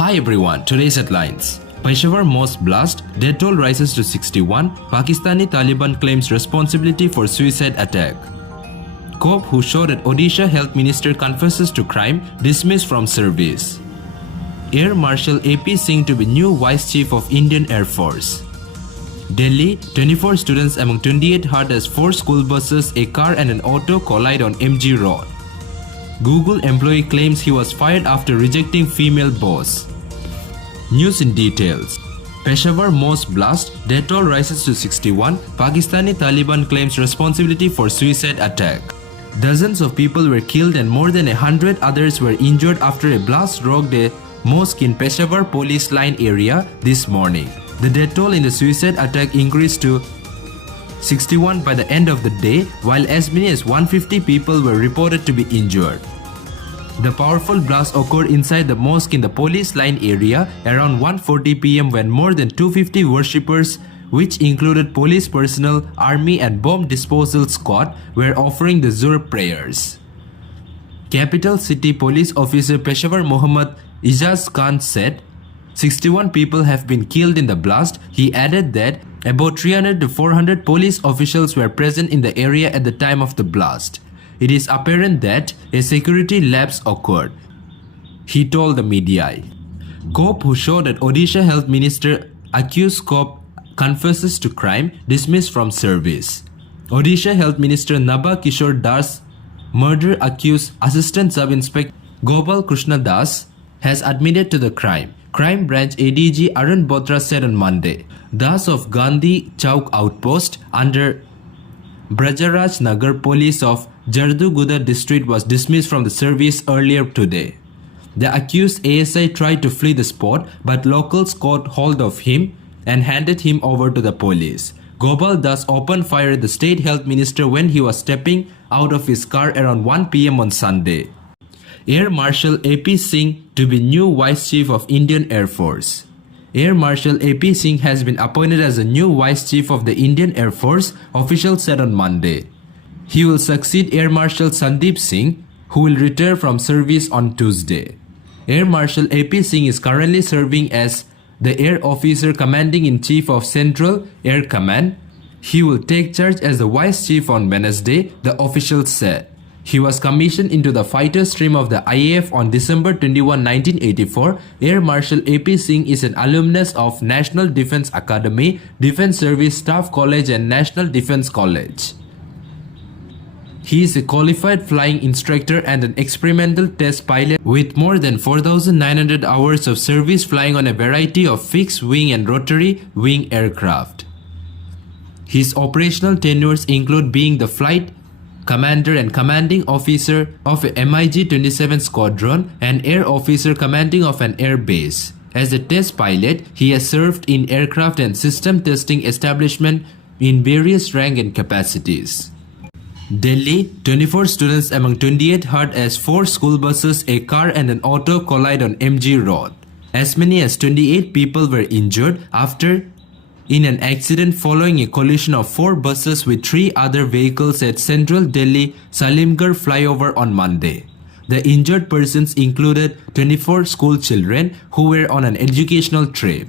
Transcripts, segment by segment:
Hi everyone, today's headlines. Peshawar mosque blast, death toll rises to 61, Pakistani Taliban claims responsibility for suicide attack. Cop who shot at Odisha Health Minister confesses to crime, dismissed from service. Air Marshal AP Singh to be new Vice Chief of Indian Air Force. Delhi, 24 students among 28 hurt as 4 school buses, a car and an auto collide on MG Road. Google employee claims he was fired after rejecting female boss. News in details. Peshawar mosque blast, death toll rises to 61, Pakistani Taliban claims responsibility for suicide attack. Dozens of people were killed and more than 100 others were injured after a blast rocked a mosque in Peshawar police line area this morning. The death toll in the suicide attack increased to 61 by the end of the day, while as many as 150 people were reported to be injured. The powerful blast occurred inside the mosque in the police line area around 1:40 p.m. when more than 250 worshippers, which included police personnel, army and bomb disposal squad, were offering the Zuhr prayers. Capital City Police Officer Peshawar Muhammad Ijaz Khan said, 61 people have been killed in the blast. He added that about 300 to 400 police officials were present in the area at the time of the blast. It is apparent that a security lapse occurred, he told the media. Cop who shot at Odisha Health Minister accused cop confesses to crime, dismissed from service. Odisha Health Minister Naba Kishore Das murder accused Assistant Sub-Inspector Gopal Krishna Das has admitted to the crime. Crime Branch ADG Arun Botra said on Monday. Das of Gandhi Chowk Outpost under Brajaraj Nagar Police of Jarduguda district was dismissed from the service earlier today. The accused ASI tried to flee the spot, but locals caught hold of him and handed him over to the police. Gopal Das opened fire at the state health minister when he was stepping out of his car around 1 p.m. on Sunday. Air Marshal AP Singh to be new Vice Chief of Indian Air Force. Air Marshal AP Singh has been appointed as the new Vice Chief of the Indian Air Force, officials said on Monday. He will succeed Air Marshal Sandeep Singh, who will retire from service on Tuesday. Air Marshal AP Singh is currently serving as the Air Officer Commanding-in-Chief of Central Air Command. He will take charge as the Vice Chief on Wednesday, the officials said. He was commissioned into the fighter stream of the IAF on December 21, 1984. Air Marshal AP Singh is an alumnus of National Defence Academy, Defence Service Staff College and National Defence College. He is a qualified flying instructor and an experimental test pilot with more than 4,900 hours of service flying on a variety of fixed-wing and rotary-wing aircraft. His operational tenures include being the flight commander and commanding officer of a MiG-27 squadron and air officer commanding of an air base. As a test pilot, he has served in aircraft and system testing establishment in various rank and capacities. Delhi, 24 students among 28 hurt as 4 school buses, a car and an auto collide on MG Road. As many as 28 people were injured in an accident following a collision of 4 buses with 3 other vehicles at Central Delhi Salimgarh flyover on Monday. The injured persons included 24 school children who were on an educational trip.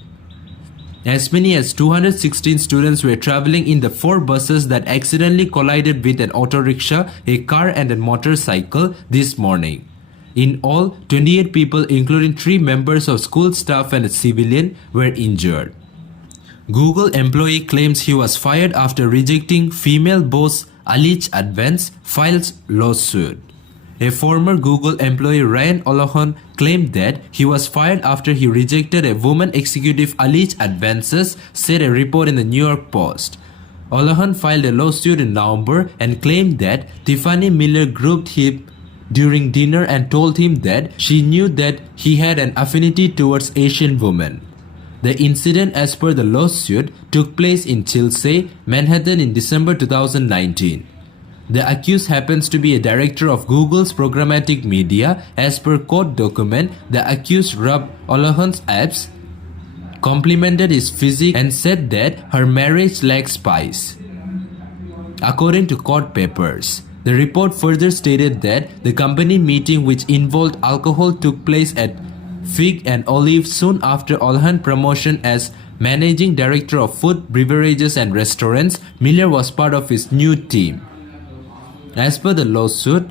As many as 216 students were traveling in the 4 buses that accidentally collided with an auto rickshaw, a car and a motorcycle this morning. In all, 28 people including 3 members of school staff and a civilian were injured. Google employee claims he was fired after rejecting female boss alleged advance, files lawsuit. A former Google employee Ryan Olohan claimed that he was fired after he rejected a woman executive alleged advances, said a report in the New York Post. Olohan filed a lawsuit in November and claimed that Tiffany Miller groped him during dinner and told him that she knew that he had an affinity towards Asian women. The incident, as per the lawsuit, took place in Chelsea, Manhattan in December 2019. The accused happens to be a director of Google's programmatic media. As per court document, the accused rubbed Olohan's abs, complimented his physique and said that her marriage lacked spice. According to court papers, the report further stated that the company meeting, which involved alcohol, took place at Fig and Olive soon after Olahan's promotion as Managing Director of Food, Beverages and Restaurants, Miller was part of his new team. As per the lawsuit,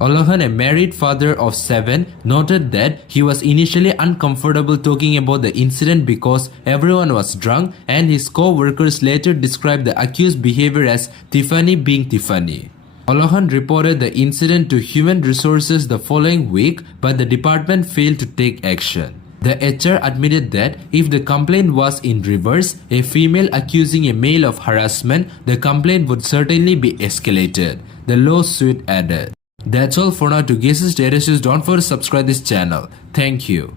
Olahan, a married father of 7, noted that he was initially uncomfortable talking about the incident because everyone was drunk, and his co-workers later described the accused behavior as Tiffany being Tiffany. Olahan reported the incident to Human Resources the following week, but the department failed to take action. The HR admitted that if the complaint was in reverse, a female accusing a male of harassment, the complaint would certainly be escalated, the lawsuit added. That's all for now. To get latest news, don't forget to subscribe this channel. Thank you.